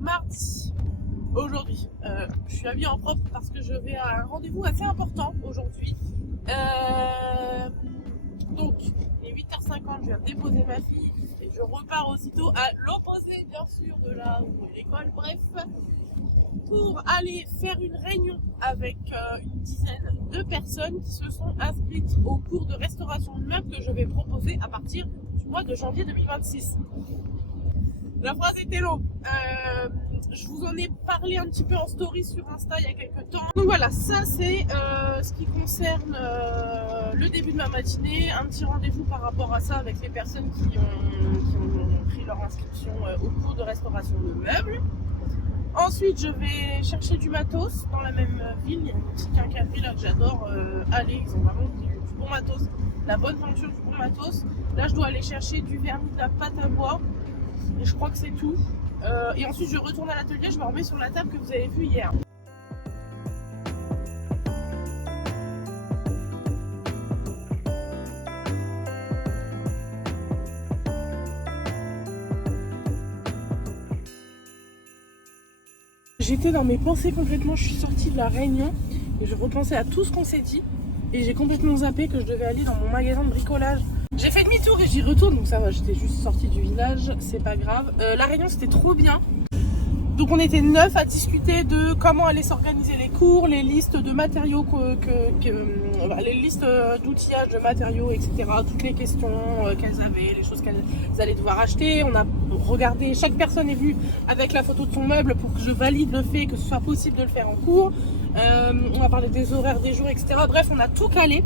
mardi. Aujourd'hui, je suis habillée en propre parce que je vais à un rendez-vous assez important aujourd'hui. Donc, il est 8h50, je viens de déposer ma fille et je repars aussitôt à l'opposé, bien sûr, de là où est l'école. Bref, pour aller faire une réunion avec une dizaine de personnes qui se sont inscrites au cours de restauration de meubles que je vais proposer à partir du mois de janvier 2026. La phrase était longue. Je vous en ai parlé un petit peu en story sur Insta il y a quelques temps. Donc voilà, ça c'est ce qui concerne le début de ma matinée. Un petit rendez-vous par rapport à ça avec les personnes qui ont pris leur inscription au cours de restauration de meubles. Ensuite, je vais chercher du matos dans la même ville. Il y a une petite quincaillerie là que j'adore aller. Ils ont vraiment du bon matos, la bonne peinture, du bon matos. Là, je dois aller chercher du vernis, de la pâte à bois. Et je crois que c'est tout. Et ensuite, je retourne à l'atelier. Je me remets sur la table que vous avez vue hier. J'étais dans mes pensées complètement, je suis sortie de la réunion et je repensais à tout ce qu'on s'est dit et j'ai complètement zappé que je devais aller dans mon magasin de bricolage. J'ai fait demi-tour et j'y retourne, donc ça va, j'étais juste sortie du village, c'est pas grave. La réunion c'était trop bien. Donc on était 9 à discuter de comment allaient s'organiser les cours, les listes de matériaux, les listes d'outillage de matériaux, etc. Toutes les questions qu'elles avaient, les choses qu'elles allaient devoir acheter. On a regardé, chaque personne est venue avec la photo de son meuble pour que je valide le fait que ce soit possible de le faire en cours. On a parlé des horaires, des jours, etc. Bref, on a tout calé.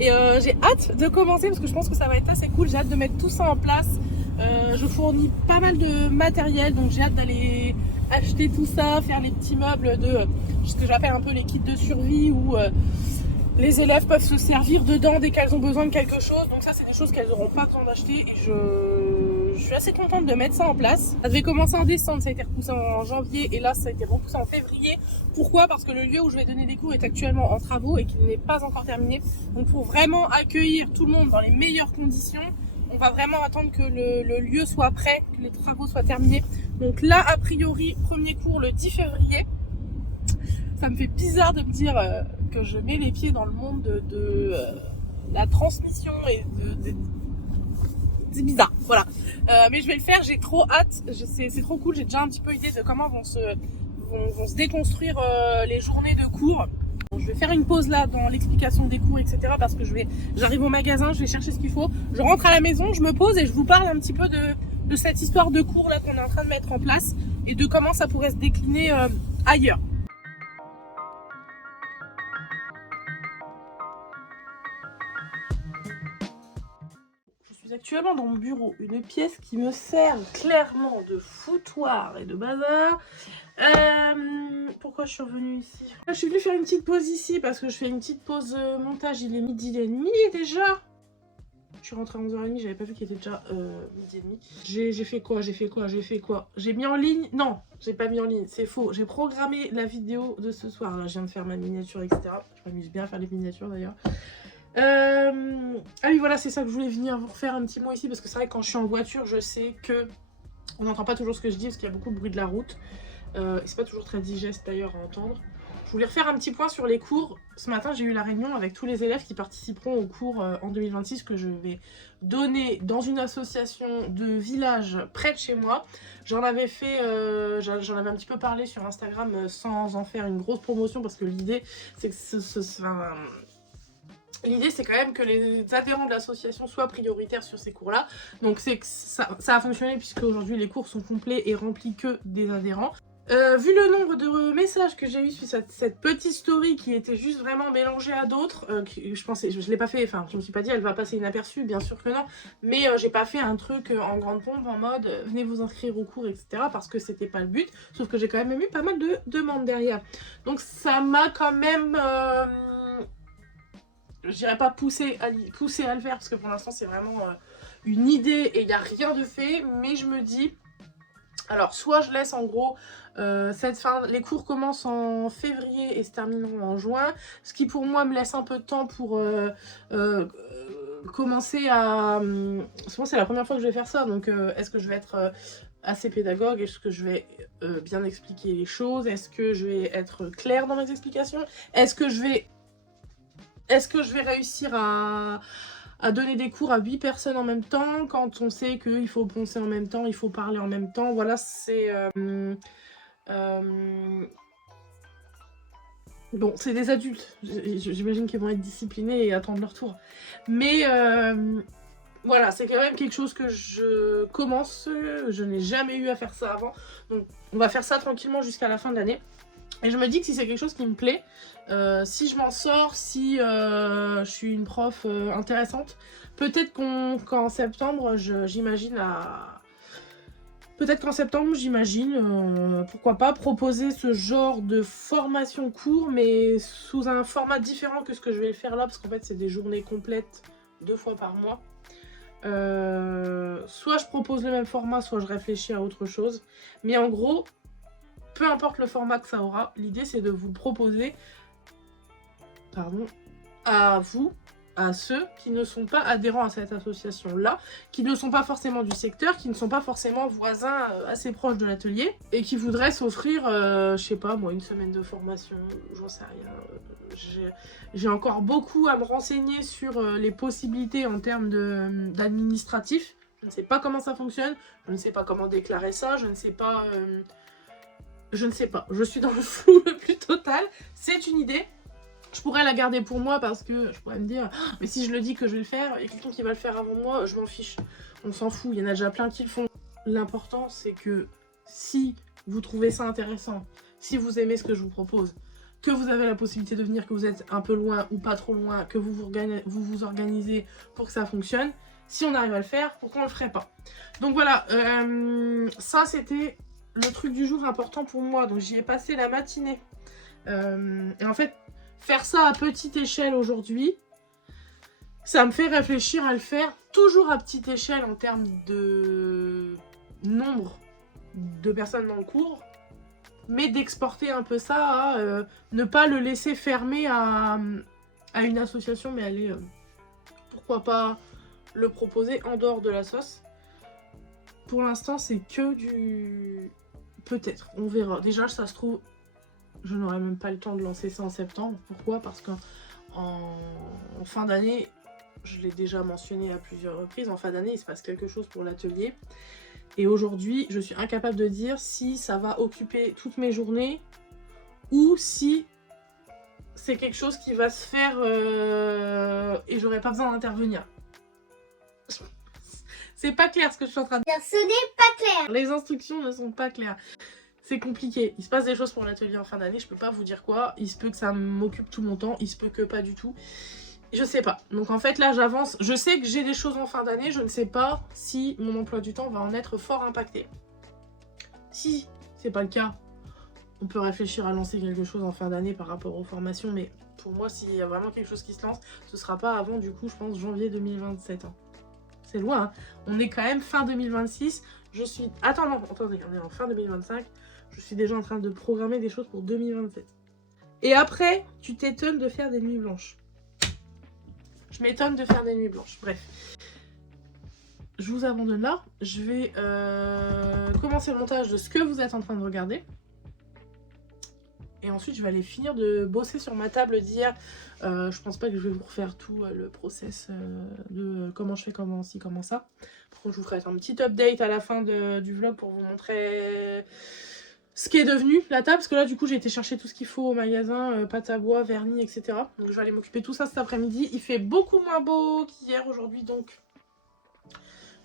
Et j'ai hâte de commencer parce que je pense que ça va être assez cool. J'ai hâte de mettre tout ça en place. Je fournis pas mal de matériel, donc j'ai hâte d'aller acheter tout ça, faire les petits meubles de ce que j'appelle un peu les kits de survie où les élèves peuvent se servir dedans dès qu'elles ont besoin de quelque chose. Donc ça, c'est des choses qu'elles n'auront pas besoin d'acheter et je suis assez contente de mettre ça en place. Ça devait commencer en décembre, ça a été repoussé en janvier et là ça a été repoussé en février. Pourquoi? Parce que le lieu où je vais donner des cours est actuellement en travaux et qu'il n'est pas encore terminé. Donc pour vraiment accueillir tout le monde dans les meilleures conditions, on va vraiment attendre que le lieu soit prêt, que les travaux soient terminés. Donc là, a priori, premier cours le 10 février. Ça me fait bizarre de me dire que je mets les pieds dans le monde de la transmission et c'est bizarre, voilà. Mais je vais le faire, j'ai trop hâte, c'est trop cool, j'ai déjà un petit peu idée de comment vont se déconstruire les journées de cours. Je vais faire une pause là dans l'explication des cours, etc. parce que j'arrive au magasin, je vais chercher ce qu'il faut, je rentre à la maison, je me pose et je vous parle un petit peu de cette histoire de cours là qu'on est en train de mettre en place et de comment ça pourrait se décliner ailleurs. Je suis actuellement dans mon bureau, une pièce qui me sert clairement de foutoir et de bazar. Pourquoi je suis revenue ici? Je suis venue faire une petite pause ici parce que je fais une petite pause montage, il est 12h30 déjà. Je suis rentrée à 11h30, j'avais pas vu qu'il était déjà 12h30. J'ai fait quoi? J'ai mis en ligne? Non, j'ai pas mis en ligne, c'est faux. J'ai programmé la vidéo de ce soir. Là, je viens de faire ma miniature, etc. Je m'amuse bien à faire les miniatures d'ailleurs. Ah oui, voilà, c'est ça que je voulais venir vous refaire un petit mot ici parce que c'est vrai que quand je suis en voiture, je sais que on n'entend pas toujours ce que je dis parce qu'il y a beaucoup de bruit de la route. Et c'est pas toujours très digeste d'ailleurs à entendre. Je voulais refaire un petit point sur les cours. Ce matin, j'ai eu la réunion avec tous les élèves qui participeront au cours en 2026 que je vais donner dans une association de village près de chez moi. J'en avais fait, j'en avais un petit peu parlé sur Instagram sans en faire une grosse promotion parce que l'idée, c'est que l'idée, c'est quand même que les adhérents de l'association soient prioritaires sur ces cours-là. Donc c'est que ça a fonctionné puisque aujourd'hui les cours sont complets et remplis que des adhérents. Vu le nombre de messages que j'ai eu sur cette petite story qui était juste vraiment mélangée à d'autres, je pensais, je l'ai pas fait, enfin je me suis pas dit elle va passer inaperçue, bien sûr que non, mais j'ai pas fait un truc en grande pompe en mode venez vous inscrire au cours, etc. parce que c'était pas le but, sauf que j'ai quand même eu pas mal de demandes derrière. Donc ça m'a quand même... je dirais pas pousser à le faire parce que pour l'instant c'est vraiment une idée et il n'y a rien de fait, mais je me dis alors soit je laisse en gros les cours commencent en février et se termineront en juin, ce qui pour moi me laisse un peu de temps pour commencer à... Souvent c'est la première fois que je vais faire ça, donc est-ce que je vais être assez pédagogue? Est-ce que je vais bien expliquer les choses? Est-ce que je vais être claire dans mes explications? Est-ce que je vais réussir à donner des cours à 8 personnes en même temps, quand on sait qu'il faut poncer en même temps, il faut parler en même temps? Voilà, c'est... bon, c'est des adultes, j'imagine qu'ils vont être disciplinés et attendre leur tour. Mais voilà, c'est quand même quelque chose que je commence, je n'ai jamais eu à faire ça avant. Donc on va faire ça tranquillement jusqu'à la fin de l'année. Et je me dis que si c'est quelque chose qui me plaît, si je m'en sors, si je suis une prof intéressante, peut-être qu'en septembre, j'imagine Peut-être qu'en septembre, j'imagine, pourquoi pas, proposer ce genre de formation court, mais sous un format différent que ce que je vais faire là, parce qu'en fait, c'est des journées complètes, 2 fois par mois. Soit je propose le même format, soit je réfléchis à autre chose. Mais en gros, peu importe le format que ça aura, l'idée c'est de vous proposer, à vous, à ceux qui ne sont pas adhérents à cette association-là, qui ne sont pas forcément du secteur, qui ne sont pas forcément voisins assez proches de l'atelier, et qui voudraient s'offrir, je sais pas moi, une semaine de formation, j'en sais rien. J'ai encore beaucoup à me renseigner sur les possibilités en termes d'administratif. Je ne sais pas comment ça fonctionne, je ne sais pas comment déclarer ça, je ne sais pas... je suis dans le flou le plus total. C'est une idée. Je pourrais la garder pour moi parce que je pourrais me dire oh, mais si je le dis que je vais le faire, il y a quelqu'un qui va le faire avant moi, je m'en fiche. On s'en fout, il y en a déjà plein qui le font. L'important c'est que si vous trouvez ça intéressant, si vous aimez ce que je vous propose, que vous avez la possibilité de venir, que vous êtes un peu loin ou pas trop loin, que vous vous organisez pour que ça fonctionne, si on arrive à le faire, pourquoi on le ferait pas? Donc voilà, ça c'était le truc du jour important pour moi, donc j'y ai passé la matinée. Et en fait, faire ça à petite échelle aujourd'hui, ça me fait réfléchir à le faire toujours à petite échelle en termes de nombre de personnes dans le cours, mais d'exporter un peu ça à ne pas le laisser fermer à une association, mais aller, pourquoi pas, le proposer en dehors de la sauce. Pour l'instant, c'est que du... Peut-être, on verra. Déjà, ça se trouve, je n'aurai même pas le temps de lancer ça en septembre. Pourquoi? Parce qu'en fin d'année, je l'ai déjà mentionné à plusieurs reprises, en fin d'année, il se passe quelque chose pour l'atelier. Et aujourd'hui, je suis incapable de dire si ça va occuper toutes mes journées ou si c'est quelque chose qui va se faire et j'aurai pas besoin d'intervenir. C'est pas clair ce que je suis en train de dire. Ce n'est pas clair. Les instructions ne sont pas claires. C'est compliqué. Il se passe des choses pour l'atelier en fin d'année, je peux pas vous dire quoi. Il se peut que ça m'occupe tout mon temps, il se peut que pas du tout. Je sais pas. Donc en fait là j'avance. Je sais que j'ai des choses en fin d'année, je ne sais pas si mon emploi du temps va en être fort impacté. Si c'est pas le cas, on peut réfléchir à lancer quelque chose en fin d'année par rapport aux formations, mais pour moi s'il y a vraiment quelque chose qui se lance, ce sera pas avant du coup je pense janvier 2027. Hein. C'est loin, hein. On est quand même fin 2026. Je suis... Attends, non, attendez, on est en fin 2025. Je suis déjà en train de programmer des choses pour 2027. Et après, tu t'étonnes de faire des nuits blanches. Je m'étonne de faire des nuits blanches. Bref. Je vous abandonne là. Je vais commencer le montage de ce que vous êtes en train de regarder. Et ensuite, je vais aller finir de bosser sur ma table d'hier. Je pense pas que je vais vous refaire tout le process de comment je fais, comment ci, comment ça. Par contre, je vous ferai un petit update à la fin du vlog pour vous montrer ce qui est devenu la table. Parce que là, du coup, j'ai été chercher tout ce qu'il faut au magasin, pâte à bois, vernis, etc. Donc, je vais aller m'occuper de tout ça cet après-midi. Il fait beaucoup moins beau qu'hier aujourd'hui, donc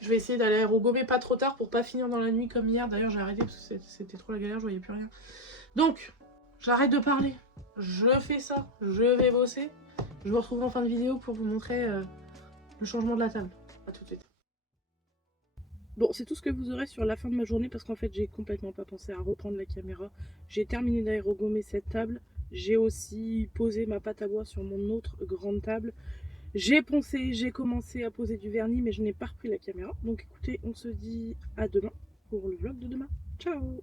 je vais essayer d'aller aérogommer pas trop tard pour pas finir dans la nuit comme hier. D'ailleurs, j'ai arrêté parce que c'était trop la galère, je voyais plus rien. Donc... j'arrête de parler, je fais ça, je vais bosser. Je vous retrouve en fin de vidéo pour vous montrer le changement de la table. A tout de suite. Bon, c'est tout ce que vous aurez sur la fin de ma journée parce qu'en fait, j'ai complètement pas pensé à reprendre la caméra. J'ai terminé d'aérogommer cette table. J'ai aussi posé ma pâte à bois sur mon autre grande table. J'ai poncé, j'ai commencé à poser du vernis, mais je n'ai pas repris la caméra. Donc écoutez, on se dit à demain pour le vlog de demain. Ciao!